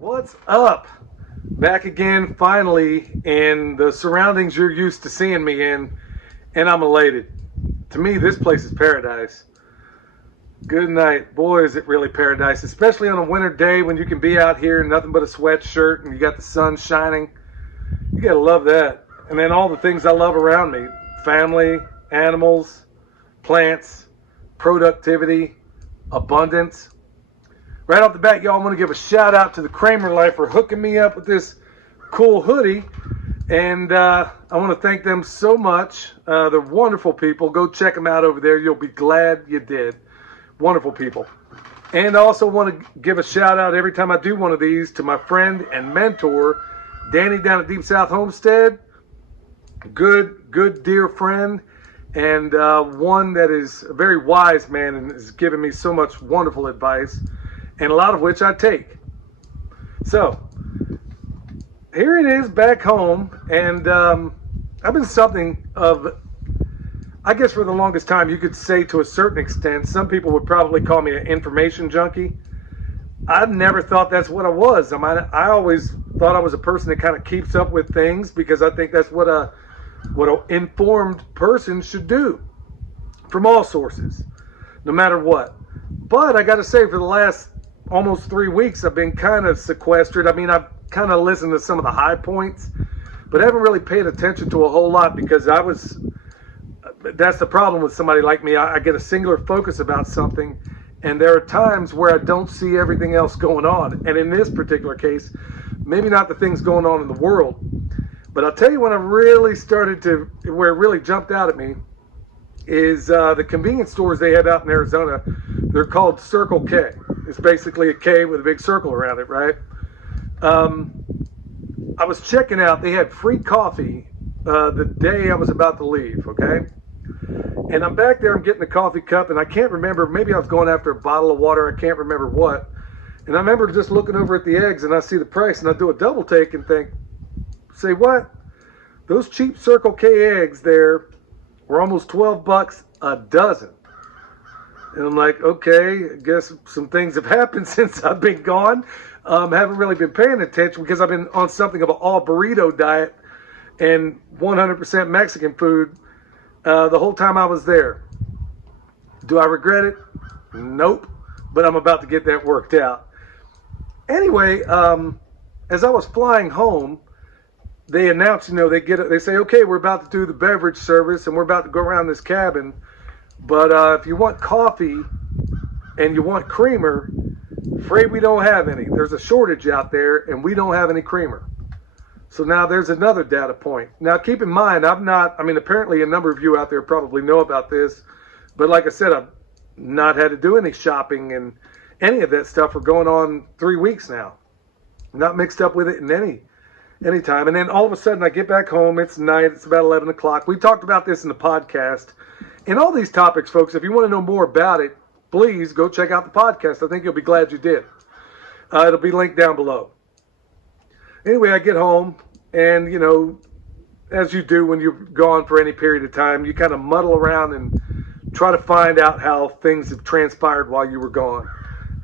What's up? Back again, finally, in the surroundings you're used to seeing me in, and I'm elated. To me, this place is paradise. Good night. Boy, is it really paradise, especially on a winter day when you can be out here in nothing but a sweatshirt and you got the sun shining. You gotta love that. And then all the things I love around me: family, animals, plants, productivity, abundance. Right off the bat, y'all, I want to give a shout out to the Kramer Life for hooking me up with this cool hoodie. And I want to thank them so much. They're wonderful people. Go check them out over there. You'll be glad you did. Wonderful people. And I also want to give a shout out every time I do one of these to my friend and mentor, Danny down at Deep South Homestead. Good dear friend. And one that is a very wise man and has given me so much wonderful advice, and a lot of which I take. So, here it is back home, and I've been something of, I guess for the longest time, you could say to a certain extent, some people would probably call me an information junkie. I never thought that's what I was. I always thought I was a person that kind of keeps up with things because I think that's what an informed person should do from all sources, no matter what. But I got to say, for the last almost 3 weeks, I've been kind of sequestered. I mean, I've kind of listened to some of the high points, but I haven't really paid attention to a whole lot because that's the problem with somebody like me. I get a singular focus about something, and there are times where I don't see everything else going on. And in this particular case, maybe not the things going on in the world, but I'll tell you when I really where it really jumped out at me is the convenience stores they have out in Arizona. They're called Circle K. It's basically a K with a big circle around it, right? I was checking out. They had free coffee the day I was about to leave, okay? And I'm back there. I'm getting a coffee cup, and I can't remember. Maybe I was going after a bottle of water. I can't remember what. And I remember just looking over at the eggs, and I see the price, and I do a double take and think, say what? Those cheap Circle K eggs there were almost $12 a dozen. And I'm like, okay, I guess some things have happened since I've been gone. Haven't really been paying attention because I've been on something of an all burrito diet and 100% Mexican food the whole time I was there. Do I regret it? Nope. But I'm about to get that worked out. Anyway, as I was flying home, they announced, they say, okay, we're about to do the beverage service and we're about to go around this cabin. But if you want coffee and you want creamer, afraid we don't have any. There's a shortage out there and we don't have any creamer. So now there's another data point. Now keep in mind, apparently a number of you out there probably know about this, but like I said, I've not had to do any shopping and any of that stuff for going on 3 weeks now. I'm not mixed up with it in any time. And then all of a sudden I get back home, it's night, it's about 11 o'clock. We talked about this in the podcast. And all these topics, folks, if you want to know more about it, please go check out the podcast. I think you'll be glad you did. It'll be linked down below. Anyway, I get home, and, as you do when you're gone for any period of time, you kind of muddle around and try to find out how things have transpired while you were gone.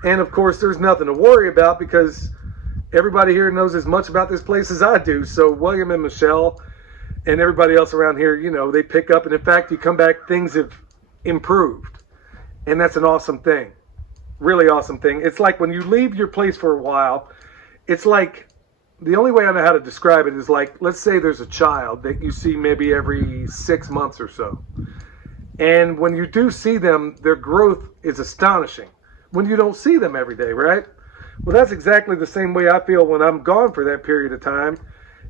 And, of course, there's nothing to worry about because everybody here knows as much about this place as I do. So William and Michelle and everybody else around here, they pick up. And in fact, you come back, things have improved. And that's an awesome thing. Really awesome thing. It's like when you leave your place for a while, it's like, the only way I know how to describe it is like, let's say there's a child that you see maybe every 6 months or so. And when you do see them, their growth is astonishing. When you don't see them every day, right? Well, that's exactly the same way I feel when I'm gone for that period of time.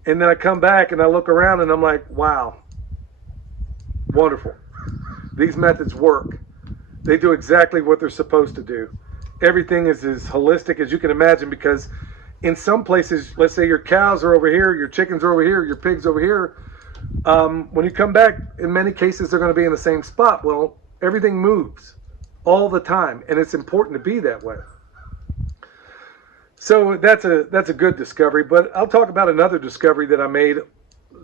And then I come back and I look around and I'm like, wow, wonderful. These methods work. They do exactly what they're supposed to do. Everything is as holistic as you can imagine because in some places, let's say your cows are over here, your chickens are over here, your pigs over here. When you come back, in many cases, they're going to be in the same spot. Well, everything moves all the time, and it's important to be that way. So that's a good discovery, but I'll talk about another discovery that I made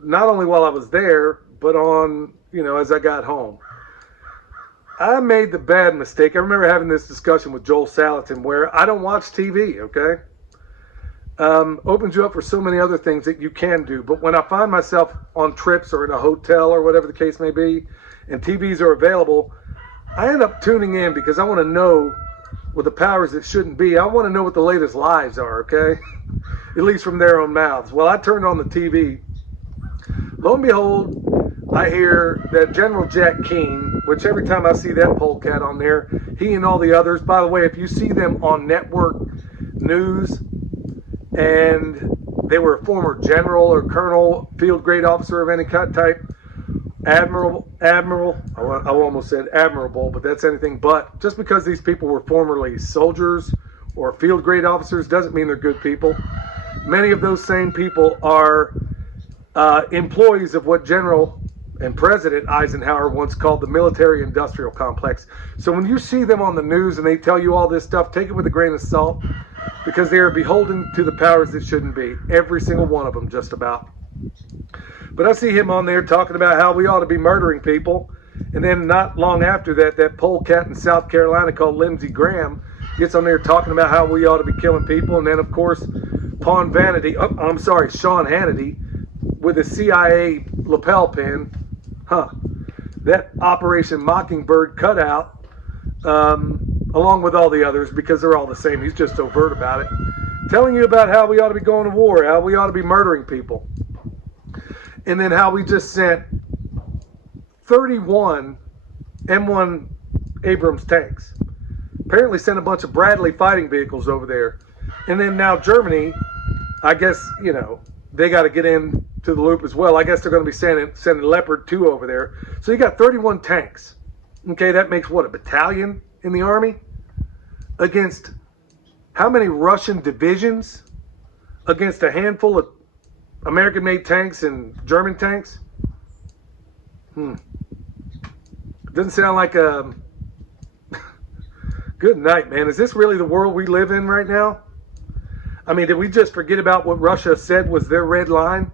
not only while I was there, but on, as I got home. I made the bad mistake. I remember having this discussion with Joel Salatin where I don't watch TV, okay? opens you up for so many other things that you can do. But when I find myself on trips or in a hotel or whatever the case may be, and TVs are available, I end up tuning in because I want to know with the powers that shouldn't be. I want to know what the latest lies are, okay? At least from their own mouths. Well, I turned on the TV. Lo and behold, I hear that General Jack Keane, which every time I see that polecat on there, he and all the others, by the way, if you see them on network news and they were a former general or colonel, field grade officer of any type, admiral, I almost said admirable, but that's anything but. Just because these people were formerly soldiers or field grade officers doesn't mean they're good people. Many of those same people are employees of what General and President Eisenhower once called the military-industrial complex. So when you see them on the news and they tell you all this stuff, take it with a grain of salt, because they are beholden to the powers that shouldn't be. Every single one of them, just about. But I see him on there talking about how we ought to be murdering people. And then not long after that, that polecat in South Carolina called Lindsey Graham gets on there talking about how we ought to be killing people. And then, of course, Sean Hannity with a CIA lapel pin. That Operation Mockingbird cutout, along with all the others, because they're all the same. He's just overt about it. Telling you about how we ought to be going to war, how we ought to be murdering people. And then how we just sent 31 M1 Abrams tanks. Apparently sent a bunch of Bradley fighting vehicles over there. And then now Germany, I guess, they got to get in to the loop as well. I guess they're going to be sending Leopard 2 over there. So you got 31 tanks. Okay, that makes what, a battalion in the army? Against how many Russian divisions? Against a handful of American-made tanks and German tanks? Doesn't sound like a good night, man. Is this really the world we live in right now? I mean, did we just forget about what Russia said was their red line?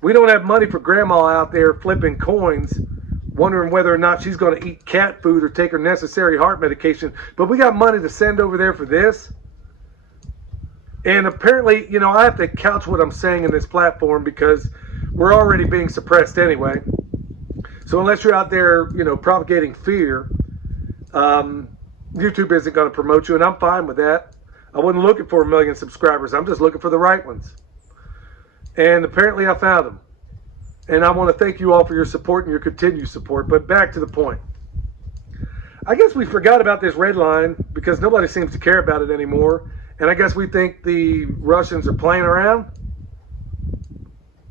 We don't have money for grandma out there flipping coins, wondering whether or not she's going to eat cat food or take her necessary heart medication. But we got money to send over there for this. And apparently, I have to couch what I'm saying in this platform because we're already being suppressed anyway. So unless you're out there, propagating fear, YouTube isn't going to promote you, and I'm fine with that. I wasn't looking for 1 million subscribers. I'm just looking for the right ones. And apparently I found them. And I want to thank you all for your support and your continued support. But back to the point. I guess we forgot about this red line because nobody seems to care about it anymore. And I guess we think the Russians are playing around.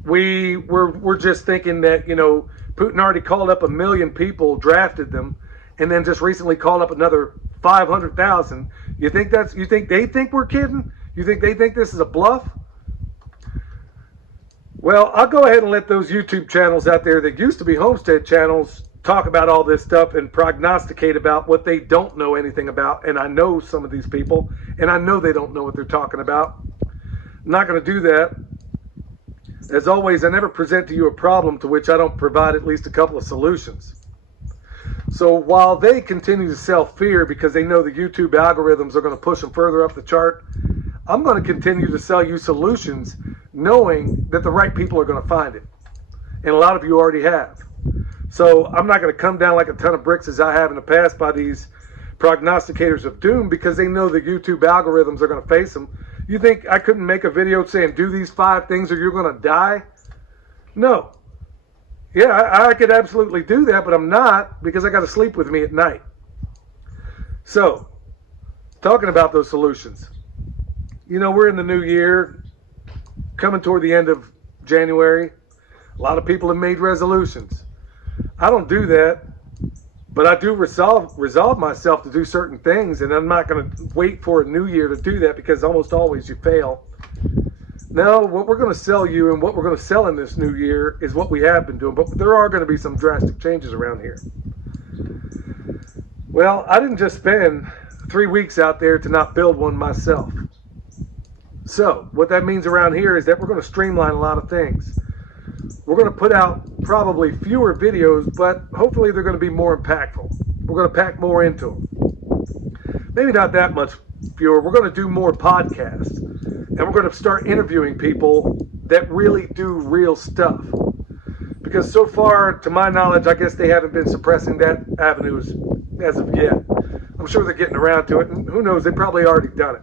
We're just thinking that, Putin already called up 1 million people, drafted them, and then just recently called up another 500,000. You think they think we're kidding? You think they think this is a bluff? Well, I'll go ahead and let those YouTube channels out there that used to be homestead channels talk about all this stuff and prognosticate about what they don't know anything about. And I know some of these people, and I know they don't know what they're talking about. I'm not going to do that. As always, I never present to you a problem to which I don't provide at least a couple of solutions. So while they continue to sell fear because they know the YouTube algorithms are going to push them further up the chart, I'm going to continue to sell you solutions knowing that the right people are going to find it. And a lot of you already have. So I'm not going to come down like a ton of bricks as I have in the past by these prognosticators of doom because they know the YouTube algorithms are going to face them. You think I couldn't make a video saying do these 5 things or you're going to die? No. Yeah, I could absolutely do that, but I'm not because I got to sleep with me at night. So, talking about those solutions. We're in the new year, coming toward the end of January. A lot of people have made resolutions. I don't do that, but I do resolve myself to do certain things, and I'm not going to wait for a new year to do that because almost always you fail. No, what we're going to sell you and what we're going to sell in this new year is what we have been doing, but there are going to be some drastic changes around here. Well, I didn't just spend 3 weeks out there to not build one myself. So, what that means around here is that we're going to streamline a lot of things. We're going to put out probably fewer videos, but hopefully they're going to be more impactful. We're going to pack more into them. Maybe not that much fewer. We're going to do more podcasts. And we're going to start interviewing people that really do real stuff. Because so far, to my knowledge, I guess they haven't been suppressing that avenue as of yet. I'm sure they're getting around to it, and who knows, they've probably already done it.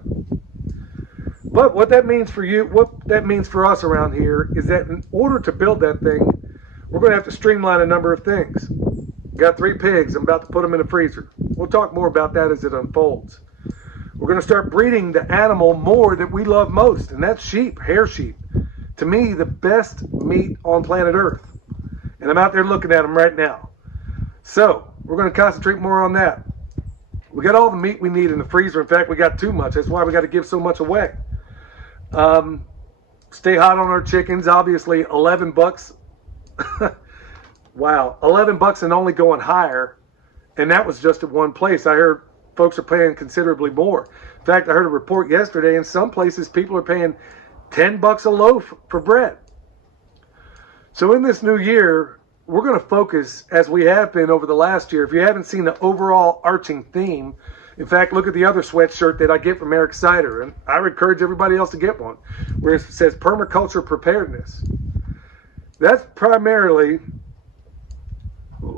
But what that means for you, what that means for us around here, is that in order to build that thing, we're going to have to streamline a number of things. Got 3 pigs. I'm about to put them in a freezer. We'll talk more about that as it unfolds. We're going to start breeding the animal more that we love most, and that's sheep, hair sheep. To me, the best meat on planet Earth. And I'm out there looking at them right now. So, we're going to concentrate more on that. We got all the meat we need in the freezer. In fact, we got too much. That's why we got to give so much away. Stay hot on our chickens. Obviously, $11. Wow, $11 and only going higher. And that was just at one place. I heard folks are paying considerably more. In fact, I heard a report yesterday. In some places, people are paying $10 a loaf for bread. So in this new year, we're going to focus, as we have been over the last year. If you haven't seen the overall arching theme, in fact, look at the other sweatshirt that I get from Eric Sider, and I would encourage everybody else to get one, where it says Permaculture Preparedness. That's primarily,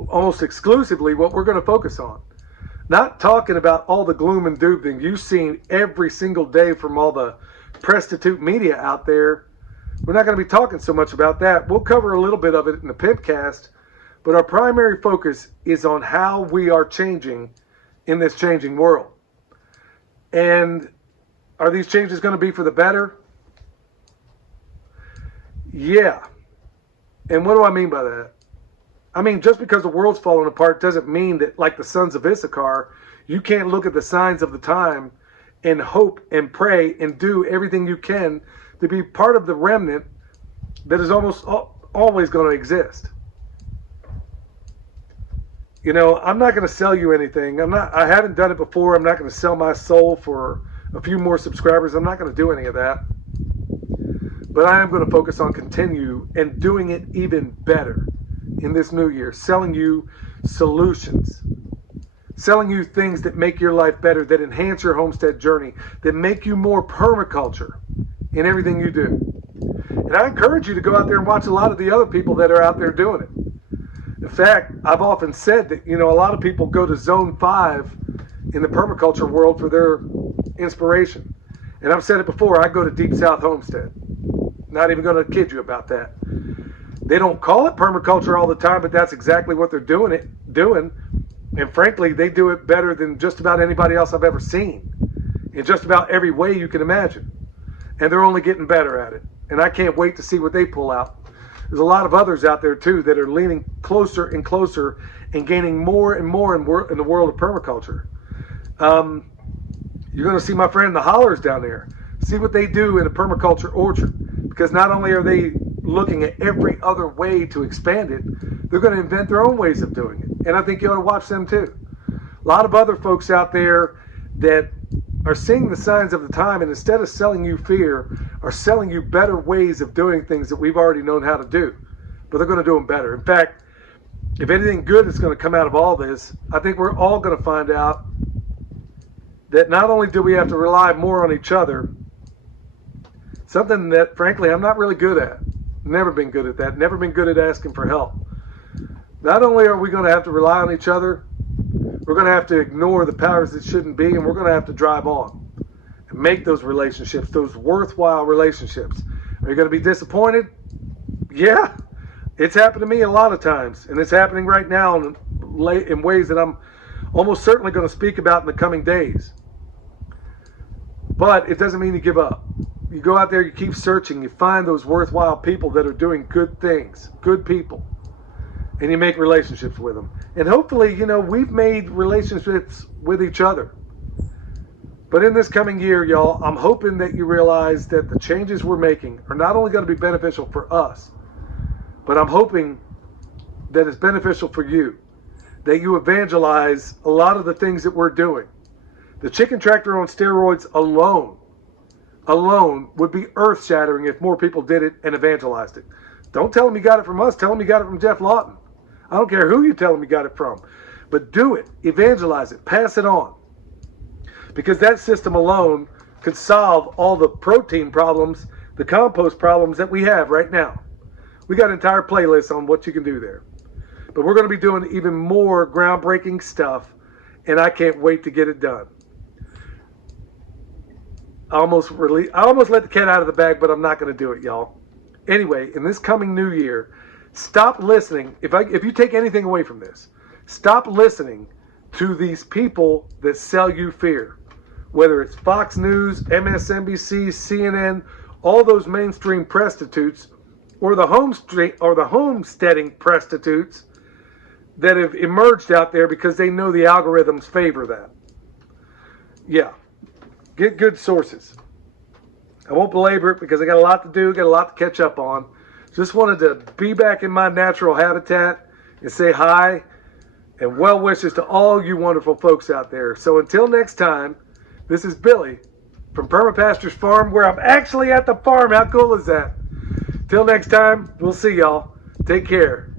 almost exclusively, what we're going to focus on. Not talking about all the gloom and doom thing you've seen every single day from all the prostitute media out there. We're not going to be talking so much about that. We'll cover a little bit of it in the Pimpcast, but our primary focus is on how we are changing in this changing world. And are these changes going to be for the better? Yeah. And what do I mean by that? I mean, just because the world's falling apart doesn't mean that, like the sons of Issachar, you can't look at the signs of the time and hope and pray and do everything you can to be part of the remnant that is almost always going to exist. You know, I'm not going to sell you anything. I haven't done it before. I'm not going to sell my soul for a few more subscribers. I'm not going to do any of that. But I am going to focus on continue and doing it even better in this new year, selling you solutions, selling you things that make your life better, that enhance your homestead journey, that make you more permaculture in everything you do. And I encourage you to go out there and watch a lot of the other people that are out there doing it. In fact, I've often said that, you know, a lot of people go to Zone 5 in the permaculture world for their inspiration. And I've said it before, I go to Deep South Homestead. Not even going to kid you about that. They don't call it permaculture all the time, but that's exactly what they're doing. And frankly, they do it better than just about anybody else I've ever seen, in just about every way you can imagine. And they're only getting better at it. And I can't wait to see what they pull out. There's a lot of others out there, too, that are leaning closer and closer and gaining more and more in the world of permaculture. You're going to see my friend the Hollers down there. See what they do in a permaculture orchard. Because not only are they looking at every other way to expand it, they're going to invent their own ways of doing it. And I think you ought to watch them, too. A lot of other folks out there that are seeing the signs of the time, and instead of selling you fear, are selling you better ways of doing things that we've already known how to do. But they're going to do them better. In fact, if anything good is going to come out of all this, I think we're all going to find out that not only do we have to rely more on each other, something that, frankly, I'm not really good at. Never been good at that. Never been good at asking for help. Not only are we going to have to rely on each other, we're going to have to ignore the powers that shouldn't be, and we're going to have to drive on and make those relationships, those worthwhile relationships. Are you going to be disappointed? Yeah. It's happened to me a lot of times, and it's happening right now in ways that I'm almost certainly going to speak about in the coming days. But it doesn't mean you give up. You go out there, you keep searching, you find those worthwhile people that are doing good things, good people, and you make relationships with them. And hopefully, you know, we've made relationships with each other. But in this coming year, y'all, I'm hoping that you realize that the changes we're making are not only going to be beneficial for us, but I'm hoping that it's beneficial for you, that you evangelize a lot of the things that we're doing. The chicken tractor on steroids alone would be earth-shattering if more people did it and evangelized it. Don't tell them you got it from us. Tell them you got it from Jeff Lawton. I don't care who you tell them you got it from. But do it. Evangelize it. Pass it on. Because that system alone could solve all the protein problems, the compost problems that we have right now. We got entire playlists on what you can do there. But we're going to be doing even more groundbreaking stuff, and I can't wait to get it done. I almost let the cat out of the bag, but I'm not going to do it, y'all. Anyway, in this coming new year, stop listening. If you take anything away from this, stop listening to these people that sell you fear. Whether it's Fox News, MSNBC, CNN, all those mainstream prostitutes, or the homesteading prostitutes that have emerged out there because they know the algorithms favor that. Yeah, get good sources. I won't belabor it because I got a lot to do, got a lot to catch up on. Just wanted to be back in my natural habitat and say hi and well wishes to all you wonderful folks out there. So until next time, this is Billy from Perma Pastures Farm, where I'm actually at the farm. How cool is that? Till next time, we'll see y'all. Take care.